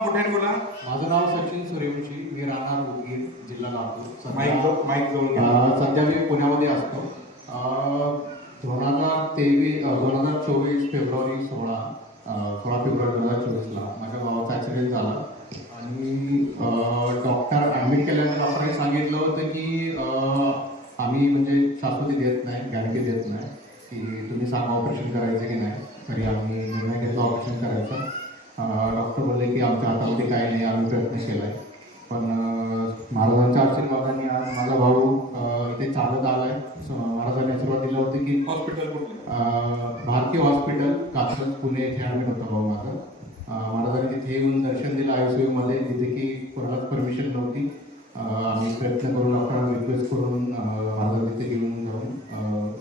कुठे बोला. माझं नाव सचिन सूर्यवंशी, मी राहणार उदगीर, जिल्हा लातूर. माईक जवळ घ्या. सध्या मी पुण्यामध्ये असतो. 2024 फेब्रुवारी 16 फेब्रुवारी 2024ला माझ्या भावाचा ॲक्सिडेंट झाला आणि डॉक्टर ॲडमिट केल्यानंतर डॉक्टरांनी सांगितलं होतं की आम्ही म्हणजे शाश्वती देत नाही, गॅरंटी देत नाही की तुम्ही सांगा ऑपरेशन करायचं की नाही. तरी आम्ही निर्णय घेतला ऑपरेशन करायचा. डॉक्टर बोलले की आमच्या हातामध्ये काही नाही, आम्ही प्रयत्न केला आहे. पण महाराजांच्या आशीर्वादाने आज माझा भाऊ इथे चालत आला आहे. महाराजांनी आशीर्वाद दिला होता की हॉस्पिटल कुठलं? भारतीय हॉस्पिटल कात्रज पुणे येथे ॲडमिट होता भाऊ माझा. महाराजांनी तिथे येऊन दर्शन दिलं ICU मध्ये, जिथे की कोणालाच परमिशन नव्हती. आम्ही प्रयत्न करून डॉक्टरांना रिक्वेस्ट करून महाराज तिथे घेऊन जाऊन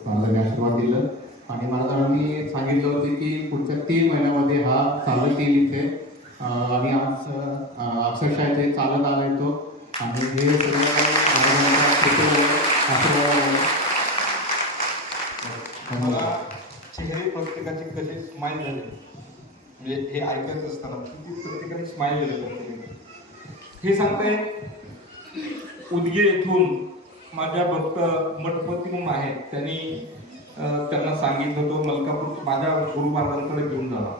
महाराजांनी आशीर्वाद दिलं आणि महाराजांनी सांगितलं होतं की पुढच्या 3 महिन्यामध्ये हा चालत येईल इथे. आणि आज अक्षरशः इथे चालत आला येतो आणि हे सगळं मला चेहरे प्रत्येकाचे कसे स्माईल झाले, म्हणजे हे ऐकत असताना किती प्रत्येकाने स्माईल झाले. हे सांगताय उदगीर येथून माझ्या भक्त मठपती म्हणून आहेत, त्यांना सांगितलं होतं मलकापूर माझ्या गुरु महाराजांकडे घेऊन जावा.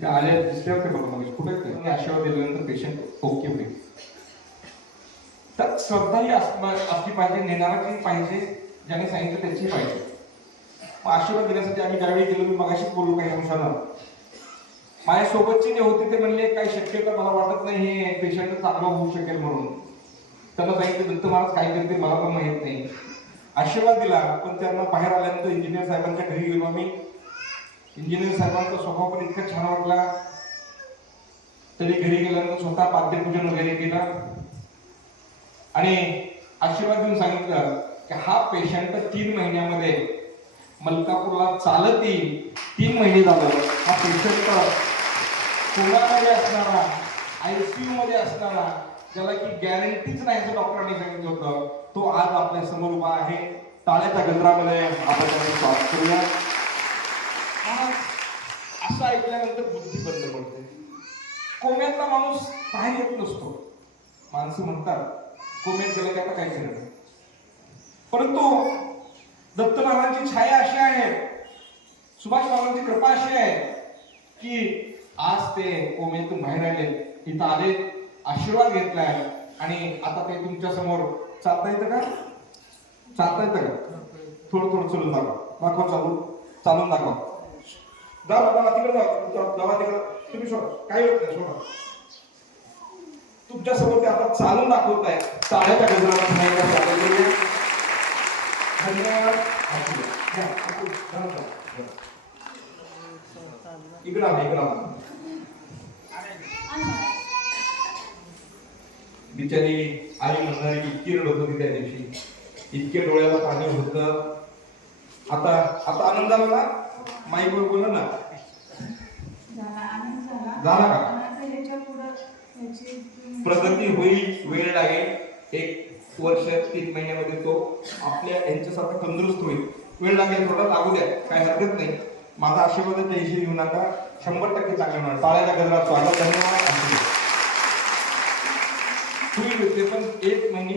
ते आले दिसले होते बघा मग कुठे ते आशीर्वाद दिल्यानंतर पेशंट ओके होईल. तर श्रद्धाही असली पाहिजे, नेणाराची पाहिजे, ज्याने सांगितलं त्याची पाहिजे. मग आशीर्वाद देण्यासाठी आम्ही ज्यावेळी गेलो, मी मगाशी बोललो काही अंशानं, माझ्यासोबतचे जे होते ते म्हणले काही शक्यता मला वाटत नाही हे पेशंट चांगला होऊ शकेल म्हणून. त्यांना सांगितलं दत्त महाराज काय करते मला पण माहित नाही. आशीर्वाद दिला. पण त्यांना बाहेर आल्यानंतर इंजिनियर साहेबांच्या घरी गेलो आम्ही. इंजिनियर साहेबांचा स्वभाव पण इतका छान वाटला. तरी घरी गेल्यानंतर स्वतः पाद्यपूजन वगैरे केलं आणि आशीर्वाद देऊन सांगितलं की हा पेशंट 3 महिन्यामध्ये मलकापूरला चालत येईल. 3 महिने झालं हा पेशंट पुण्यामध्ये असणारा, ICU मध्ये असणारा, ज्याला की गॅरंटीच नाही असं डॉक्टरांनी सांगितलं होतं, तो आज आपल्या समोर उभा आहे. टाळ्याच्या गजरामध्ये आपण त्याचं स्वागत करूया. असं ऐकल्यानंतर बुद्धी बंद पडते. कोम्यातला माणूस बाहेर येत नसतो. माणसं म्हणतात कोम्यात गेलं की आता काय करणार. परंतु दत्त महाराजांची छाया अशी आहे, सुभाष बाबांची कृपा अशी आहे की आज ते कोम्यातून बाहेर आले, इथं आले, आशीर्वाद घेतलाय आणि आता ते तुमच्या समोर चालता येतं का? चालता येतं का? थोडं चलून दाखव, चालून दाखव. जा बाबा तिकडे जावा तिकडे, तुम्ही सोडा, काही होत नाही, सोडा. तुमच्या समोर ते आता चालून दाखवताय. टाळ्याच्या गजराला धन्यवाद. इकडं बिचारी आई म्हणणारी इतकी रडत होती त्या दिवशी, इतके डोळ्याला पाणी होतं. आता आनंद झाला ना? माईकवर बोला ना. झाला का? प्रगती होईल, वेळ लागेल. 1 वर्ष 3 महिन्यामध्ये तो आपल्या यांच्यासारखा तंदुरुस्त होईल. वेळ लागेल, थोडा लागू द्या, काय हरकत नाही. माझा आशीर्वाद त्याशी घेऊ नका, 100% चांगलं होणार. टाळ्याच्या गजरात स्वागत. धन्यवाद. होईल पण 1 महिने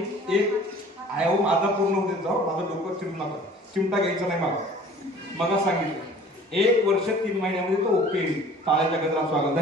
आयो माझा पूर्ण होते जाऊ. माझं डोकं चिमू नका, चिमटा घ्यायचा नाही. मला सांगितलं 1 वर्ष 3 महिन्यामध्ये तो ओके येईल. टाळ्याच्या गजरात स्वागत. धन्यवाद.